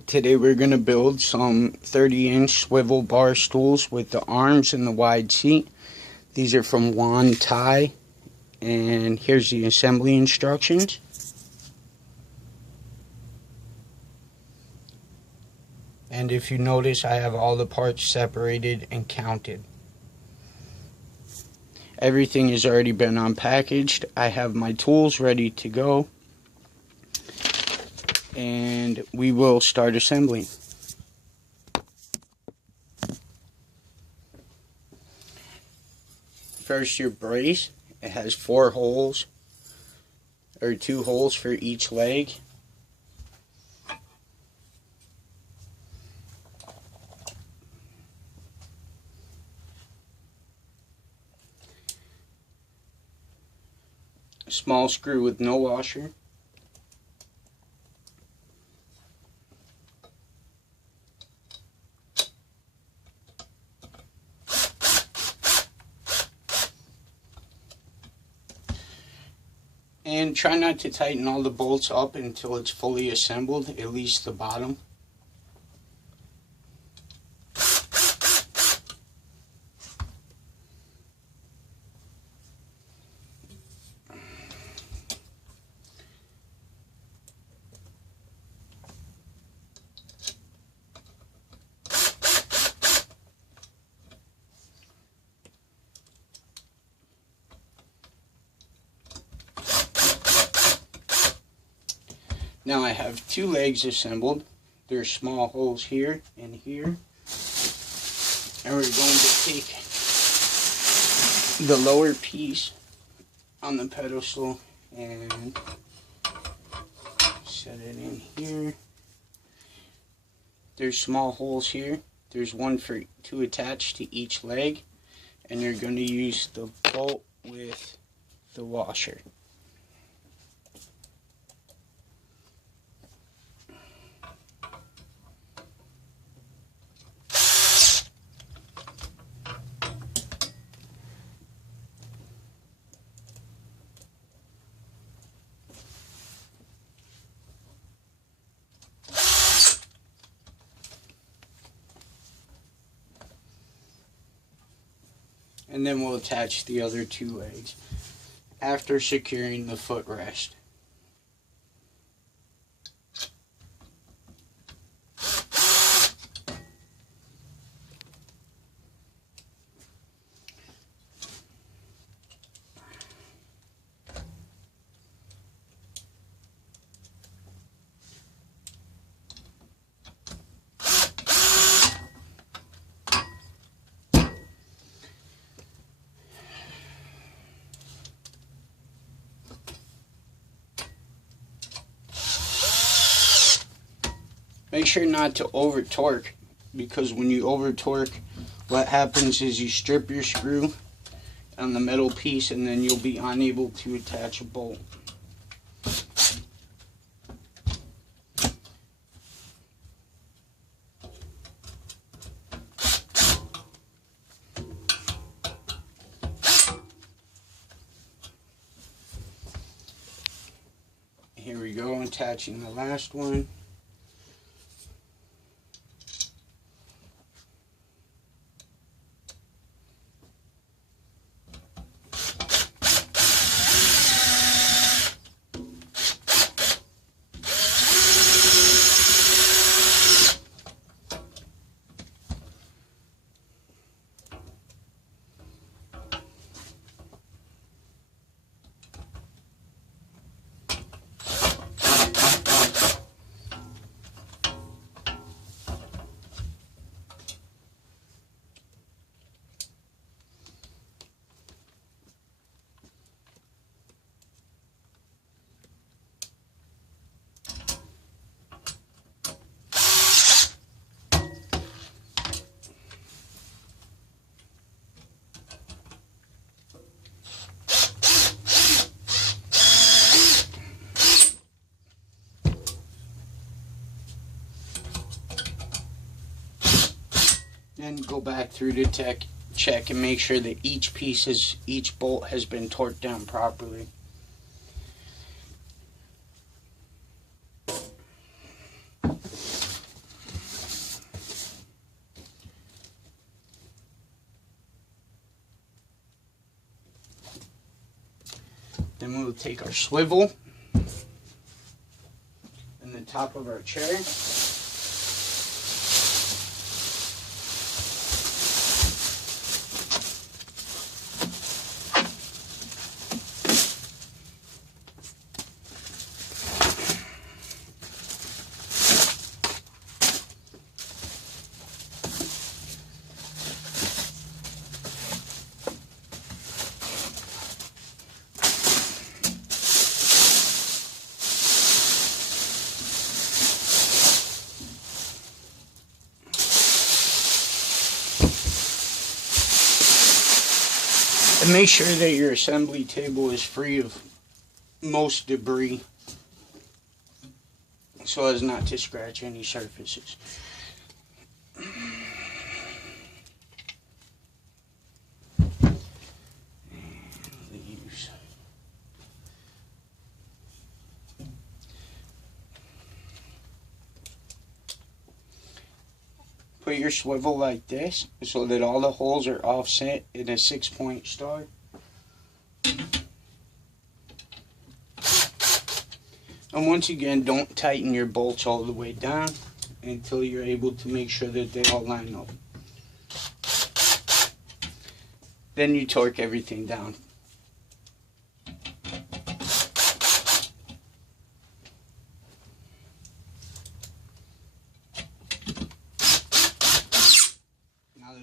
Today we're going to build some 30-inch swivel bar stools with the arms and the wide seat. These are from Wan Thai, and here's the assembly instructions. And if you notice, I have all the parts separated and counted. Everything has already been unpackaged. I have my tools ready to go, and we will start assembling. First, your brace. It has 4 holes, or 2 holes for each leg. A small screw with no washer. And try not to tighten all the bolts up until it's fully assembled, at least the bottom. Now I have 2 legs assembled. There's small holes here and here. And we're going to take the lower piece on the pedestal and set it in here. There's small holes here. There's one to attach to each leg. And you're going to use the bolt with the washer. And then we'll attach the other 2 legs after securing the footrest. Make sure not to over torque, because when you over torque, what happens is you strip your screw on the metal piece and then you'll be unable to attach a bolt. Here we go, attaching the last one. Then go back through to check and make sure that each bolt has been torqued down properly. Then we'll take our swivel and the top of our chair. And make sure that your assembly table is free of most debris so as not to scratch any surfaces. Put your swivel like this so that all the holes are offset in a 6-point star. And once again, don't tighten your bolts all the way down until you're able to make sure that they all line up. Then you torque everything down.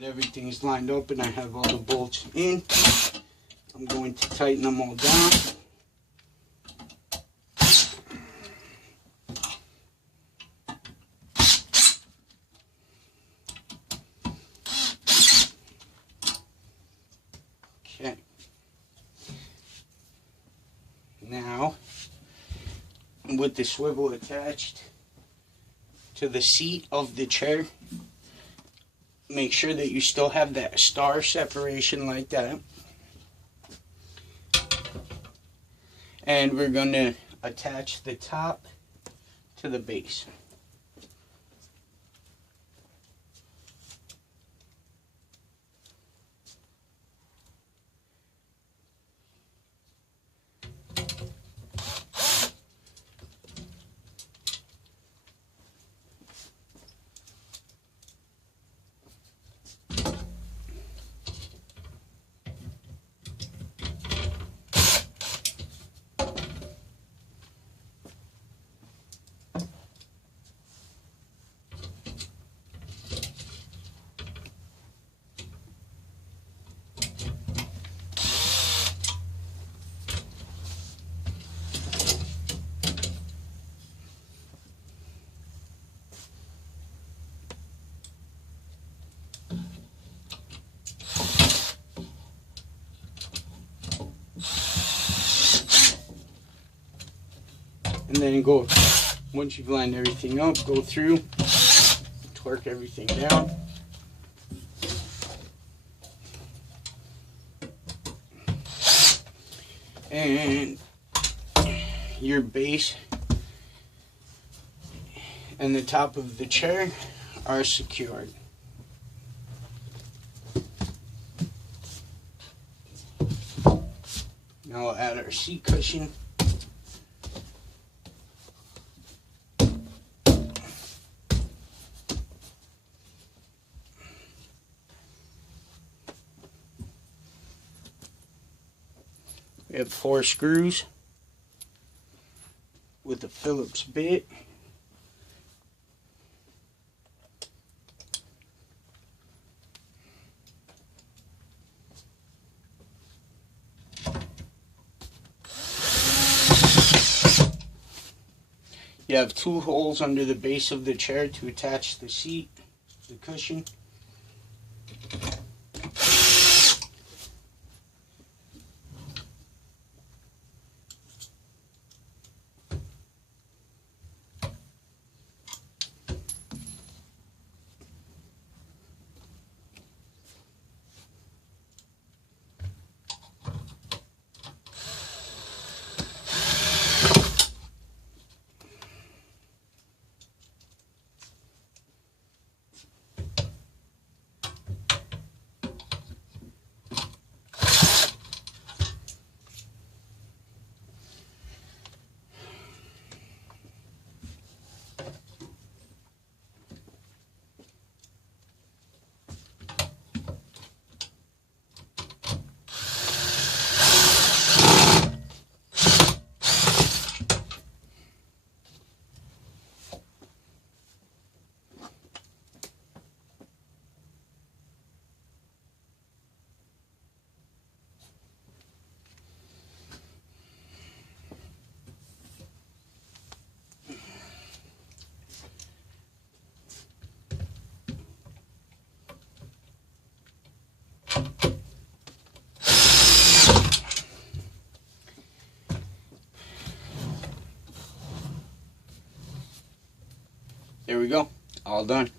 Everything's lined up and I have all the bolts in. I'm going to tighten them all down. Okay. Now, with the swivel attached to the seat of the chair, make sure that you still have that star separation like that. And we're going to attach the top to the base. And then go, once you've lined everything up, go through, torque everything down. And your base and the top of the chair are secured. Now we'll add our seat cushion. We have 4 screws with a Phillips bit. You have 2 holes under the base of the chair to attach the seat, the cushion. There we go, all done.